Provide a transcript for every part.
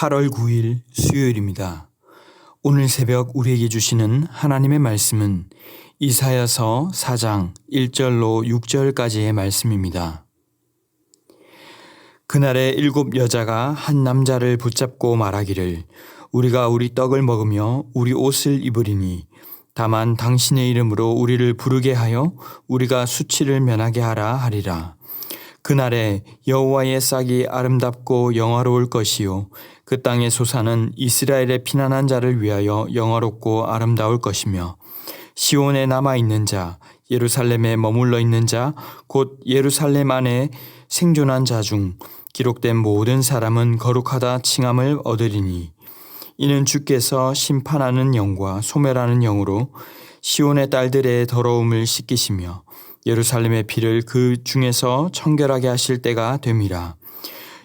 8월 9일 수요일입니다. 오늘 새벽 우리에게 주시는 하나님의 말씀은 이사야서 4장 1절로 6절까지의 말씀입니다. 그날에 7 여자가 한 남자를 붙잡고 말하기를 우리가 우리 떡을 먹으며 우리 옷을 입으리니 다만 당신의 이름으로 우리를 부르게 하여 우리가 수치를 면하게 하라 하리라. 그날에 여호와의 싹이 아름답고 영화로울 것이요 그 땅의 소사는 이스라엘의 피난한 자를 위하여 영화롭고 아름다울 것이며 시온에 남아있는 자 예루살렘에 머물러 있는 자 곧 예루살렘 안에 생존한 자 중 기록된 모든 사람은 거룩하다 칭함을 얻으리니 이는 주께서 심판하는 영과 소멸하는 영으로 시온의 딸들의 더러움을 씻기시며 예루살렘의 피를 그 중에서 청결하게 하실 때가 됨이라.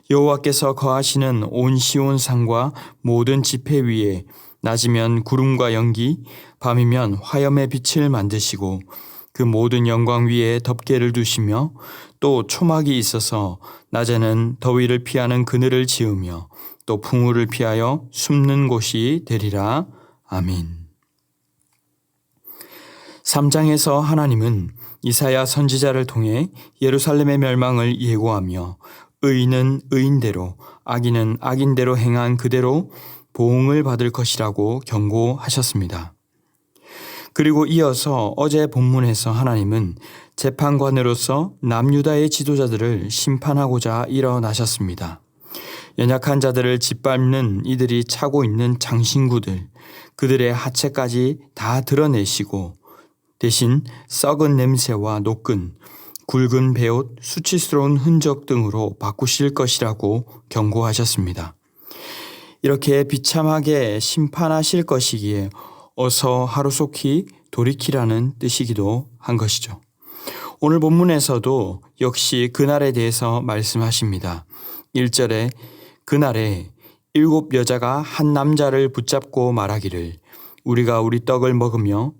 여호와께서 거하시는 온 시온 산과 모든 지폐 위에 낮이면 구름과 연기, 밤이면 화염의 빛을 만드시고 그 모든 영광 위에 덮개를 두시며 또 초막이 있어서 낮에는 더위를 피하는 그늘을 지으며 또 풍우를 피하여 숨는 곳이 되리라. 아멘. 3장에서 하나님은 이사야 선지자를 통해 예루살렘의 멸망을 예고하며 의인은 의인대로 악인은 악인대로 행한 그대로 보응을 받을 것이라고 경고하셨습니다. 그리고 이어서 어제 본문에서 하나님은 재판관으로서 남유다의 지도자들을 심판하고자 일어나셨습니다. 연약한 자들을 짓밟는 이들이 차고 있는 장신구들, 그들의 하체까지 다 드러내시고 대신 썩은 냄새와 노끈, 굵은 베옷, 수치스러운 흔적 등으로 바꾸실 것이라고 경고하셨습니다. 이렇게 비참하게 심판하실 것이기에 어서 하루속히 돌이키라는 뜻이기도 한 것이죠. 오늘 본문에서도 역시 그날에 대해서 말씀하십니다. 1절에 그날에 7 여자가 한 남자를 붙잡고 말하기를 우리가 우리 떡을 먹으며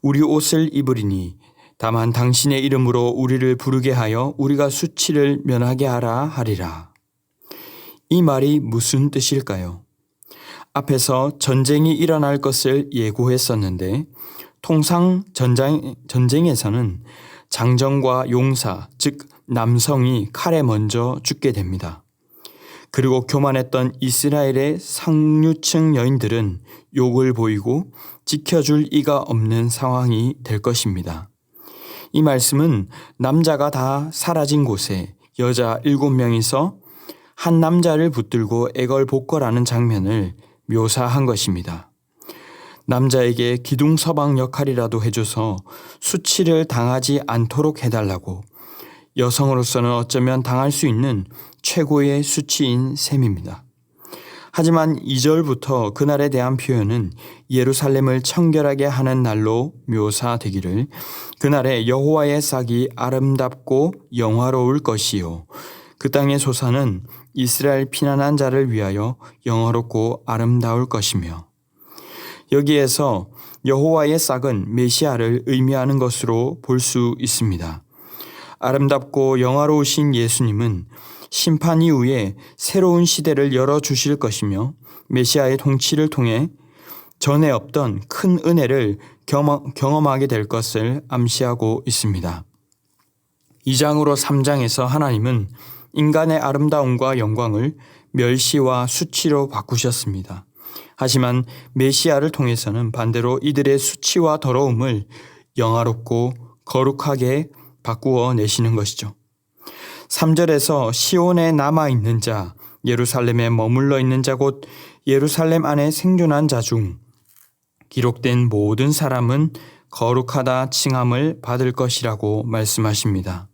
우리 옷을 입으리니 다만 당신의 이름으로 우리를 부르게 하여 우리가 수치를 면하게 하라 하리라. 이 말이 무슨 뜻일까요? 앞에서 전쟁이 일어날 것을 예고했었는데 통상 전쟁에서는 장정과 용사, 즉 남성이 칼에 먼저 죽게 됩니다. 그리고 교만했던 이스라엘의 상류층 여인들은 욕을 보이고 지켜줄 이가 없는 상황이 될 것입니다. 이 말씀은 남자가 다 사라진 곳에 여자 7명이서 한 남자를 붙들고 애걸복걸하는 장면을 묘사한 것입니다. 남자에게 기둥서방 역할이라도 해줘서 수치를 당하지 않도록 해달라고 여성으로서는 어쩌면 당할 수 있는 최고의 수치인 셈입니다. 하지만 2절부터 그날에 대한 표현은 예루살렘을 청결하게 하는 날로 묘사되기를 그날에 여호와의 싹이 아름답고 영화로울 것이요 그 땅의 소사는 이스라엘 피난한 자를 위하여 영화롭고 아름다울 것이며 여기에서 여호와의 싹은 메시아를 의미하는 것으로 볼 수 있습니다. 아름답고 영화로우신 예수님은 심판 이후에 새로운 시대를 열어주실 것이며 메시아의 통치를 통해 전에 없던 큰 은혜를 경험하게 될 것을 암시하고 있습니다. 2장으로 3장에서 하나님은 인간의 아름다움과 영광을 멸시와 수치로 바꾸셨습니다. 하지만 메시아를 통해서는 반대로 이들의 수치와 더러움을 영화롭고 거룩하게 바꾸어 내시는 것이죠. 3절에서 시온에 남아있는 자, 예루살렘에 머물러 있는 자 곧 예루살렘 안에 생존한 자 중 기록된 모든 사람은 거룩하다 칭함을 받을 것이라고 말씀하십니다.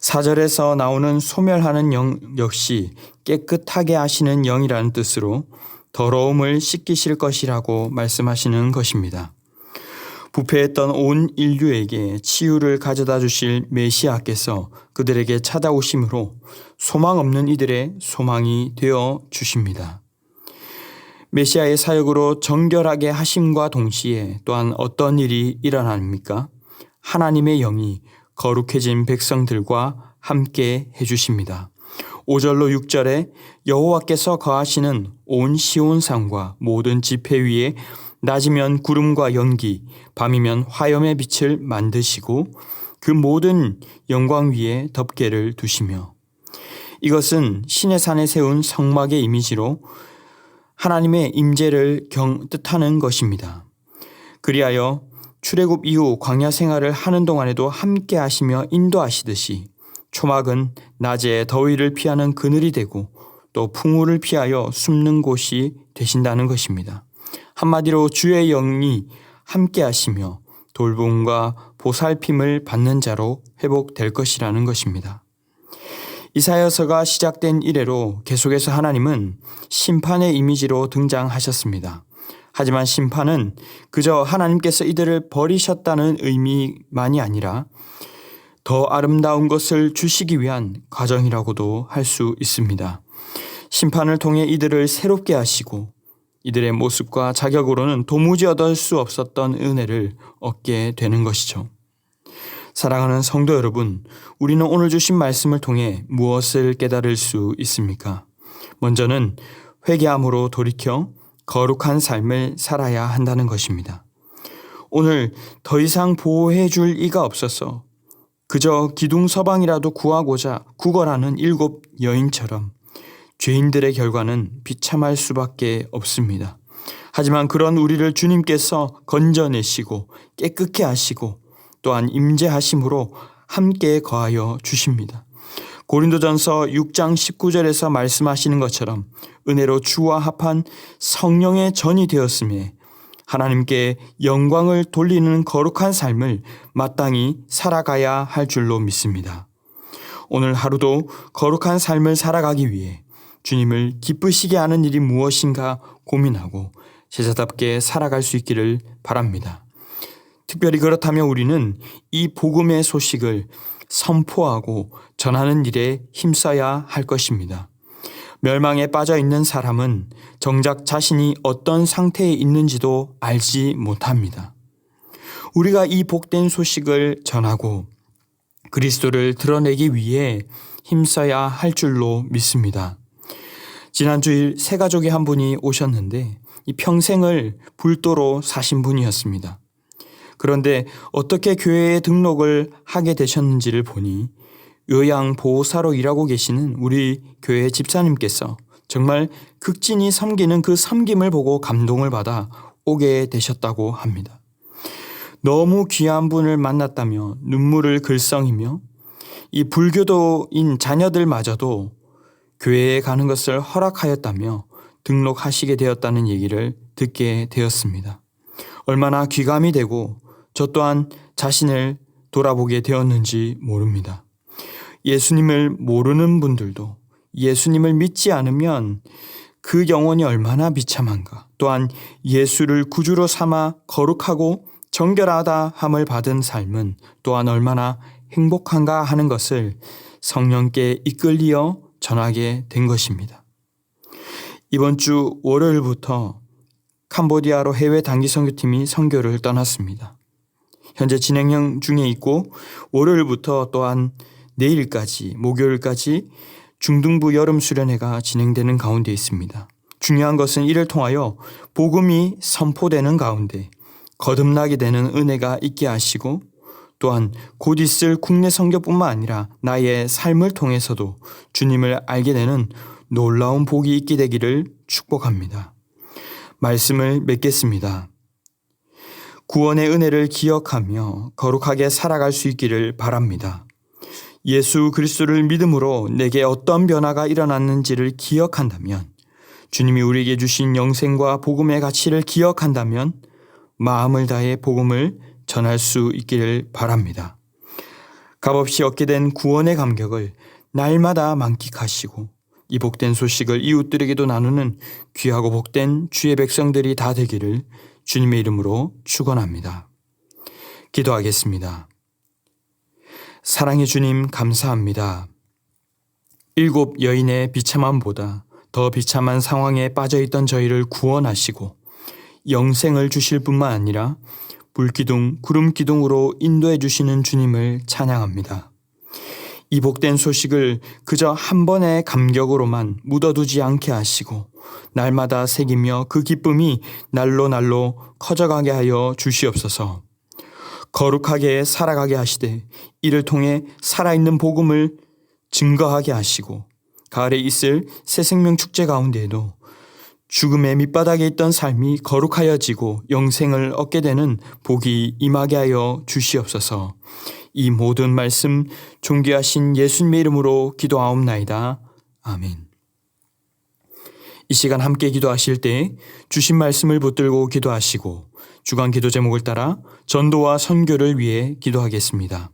4절에서 나오는 소멸하는 영 역시 깨끗하게 하시는 영이라는 뜻으로 더러움을 씻기실 것이라고 말씀하시는 것입니다. 부패했던 온 인류에게 치유를 가져다 주실 메시아께서 그들에게 찾아오심으로 소망 없는 이들의 소망이 되어 주십니다. 메시아의 사역으로 정결하게 하심과 동시에 또한 어떤 일이 일어납니까? 하나님의 영이 거룩해진 백성들과 함께 해주십니다. 5절로 6절에 여호와께서 거하시는 온 시온산과 모든 지폐 위에 낮이면 구름과 연기, 밤이면 화염의 빛을 만드시고 그 모든 영광 위에 덮개를 두시며. 이것은 신의 산에 세운 성막의 이미지로 하나님의 임재를 뜻하는 것입니다. 그리하여 출애굽 이후 광야 생활을 하는 동안에도 함께 하시며 인도하시듯이 초막은 낮에 더위를 피하는 그늘이 되고 또 풍우를 피하여 숨는 곳이 되신다는 것입니다. 한마디로 주의 영이 함께 하시며 돌봄과 보살핌을 받는 자로 회복될 것이라는 것입니다. 이사야서가 시작된 이래로 계속해서 하나님은 심판의 이미지로 등장하셨습니다. 하지만 심판은 그저 하나님께서 이들을 버리셨다는 의미만이 아니라 더 아름다운 것을 주시기 위한 과정이라고도 할 수 있습니다. 심판을 통해 이들을 새롭게 하시고 이들의 모습과 자격으로는 도무지 얻을 수 없었던 은혜를 얻게 되는 것이죠. 사랑하는 성도 여러분, 우리는 오늘 주신 말씀을 통해 무엇을 깨달을 수 있습니까? 먼저는 회개함으로 돌이켜 거룩한 삶을 살아야 한다는 것입니다. 오늘 더 이상 보호해 줄 이가 없어서 그저 기둥서방이라도 구하고자 구걸하는 7 여인처럼 죄인들의 결과는 비참할 수밖에 없습니다. 하지만 그런 우리를 주님께서 건져내시고 깨끗게 하시고 또한 임재하심으로 함께 거하여 주십니다. 고린도전서 6장 19절에서 말씀하시는 것처럼 은혜로 주와 합한 성령의 전이 되었음에 하나님께 영광을 돌리는 거룩한 삶을 마땅히 살아가야 할 줄로 믿습니다. 오늘 하루도 거룩한 삶을 살아가기 위해 주님을 기쁘시게 하는 일이 무엇인가 고민하고 제자답게 살아갈 수 있기를 바랍니다. 특별히 그렇다면 우리는 이 복음의 소식을 선포하고 전하는 일에 힘써야 할 것입니다. 멸망에 빠져 있는 사람은 정작 자신이 어떤 상태에 있는지도 알지 못합니다. 우리가 이 복된 소식을 전하고 그리스도를 드러내기 위해 힘써야 할 줄로 믿습니다. 지난 주일 새 가족이 한 분이 오셨는데 이 평생을 불도로 사신 분이었습니다. 그런데 어떻게 교회에 등록을 하게 되셨는지를 보니 요양보호사로 일하고 계시는 우리 교회 집사님께서 정말 극진히 섬기는 그 섬김을 보고 감동을 받아 오게 되셨다고 합니다. 너무 귀한 분을 만났다며 눈물을 글썽이며 이 불교도인 자녀들마저도 교회에 가는 것을 허락하였다며 등록하시게 되었다는 얘기를 듣게 되었습니다. 얼마나 귀감이 되고 저 또한 자신을 돌아보게 되었는지 모릅니다. 예수님을 모르는 분들도 예수님을 믿지 않으면 그 영혼이 얼마나 비참한가, 또한 예수를 구주로 삼아 거룩하고 정결하다 함을 받은 삶은 또한 얼마나 행복한가 하는 것을 성령께 이끌리어 전하게 된 것입니다. 이번 주 월요일부터 캄보디아로 해외 단기 선교팀이 선교를 떠났습니다. 현재 진행 중에 있고 월요일부터 또한 내일까지 목요일까지 중등부 여름 수련회가 진행되는 가운데 있습니다. 중요한 것은 이를 통하여 복음이 선포되는 가운데 거듭나게 되는 은혜가 있게 하시고 또한 곧 있을 국내 선교뿐만 아니라 나의 삶을 통해서도 주님을 알게 되는 놀라운 복이 있게 되기를 축복합니다. 말씀을 맺겠습니다. 구원의 은혜를 기억하며 거룩하게 살아갈 수 있기를 바랍니다. 예수 그리스도를 믿음으로 내게 어떤 변화가 일어났는지를 기억한다면, 주님이 우리에게 주신 영생과 복음의 가치를 기억한다면 마음을 다해 복음을 전할 수 있기를 바랍니다. 값없이 얻게 된 구원의 감격을 날마다 만끽하시고 이 복된 소식을 이웃들에게도 나누는 귀하고 복된 주의 백성들이 다 되기를 주님의 이름으로 축원합니다. 기도하겠습니다. 사랑의 주님 감사합니다. 7 여인의 비참함보다 더 비참한 상황에 빠져있던 저희를 구원하시고 영생을 주실 뿐만 아니라 불기둥, 구름기둥으로 인도해 주시는 주님을 찬양합니다. 이 복된 소식을 그저 한 번의 감격으로만 묻어두지 않게 하시고 날마다 새기며 그 기쁨이 날로 날로 커져가게 하여 주시옵소서. 거룩하게 살아가게 하시되 이를 통해 살아있는 복음을 증거하게 하시고 가을에 있을 새 생명 축제 가운데에도 죽음의 밑바닥에 있던 삶이 거룩하여지고 영생을 얻게 되는 복이 임하게 하여 주시옵소서. 이 모든 말씀 존귀하신 예수님의 이름으로 기도하옵나이다. 아멘. 이 시간 함께 기도하실 때 주신 말씀을 붙들고 기도하시고 주간 기도 제목을 따라 전도와 선교를 위해 기도하겠습니다.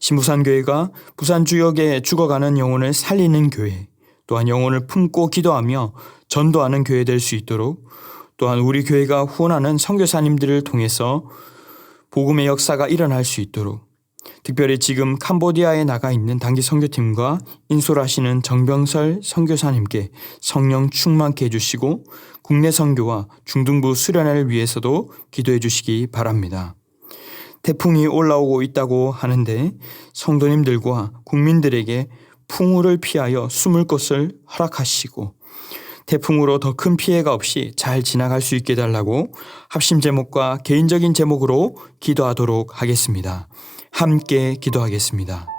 신부산교회가 부산 주역에 죽어가는 영혼을 살리는 교회, 또한 영혼을 품고 기도하며 전도하는 교회 될 수 있도록, 또한 우리 교회가 후원하는 선교사님들을 통해서 복음의 역사가 일어날 수 있도록, 특별히 지금 캄보디아에 나가 있는 단기 선교팀과 인솔하시는 정병설 선교사님께 성령 충만케 해주시고 국내 선교와 중등부 수련회를 위해서도 기도해 주시기 바랍니다. 태풍이 올라오고 있다고 하는데 성도님들과 국민들에게 풍우를 피하여 숨을 곳을 허락하시고 태풍으로 더 큰 피해가 없이 잘 지나갈 수 있게 해달라고 합심 제목과 개인적인 제목으로 기도하도록 하겠습니다. 함께 기도하겠습니다.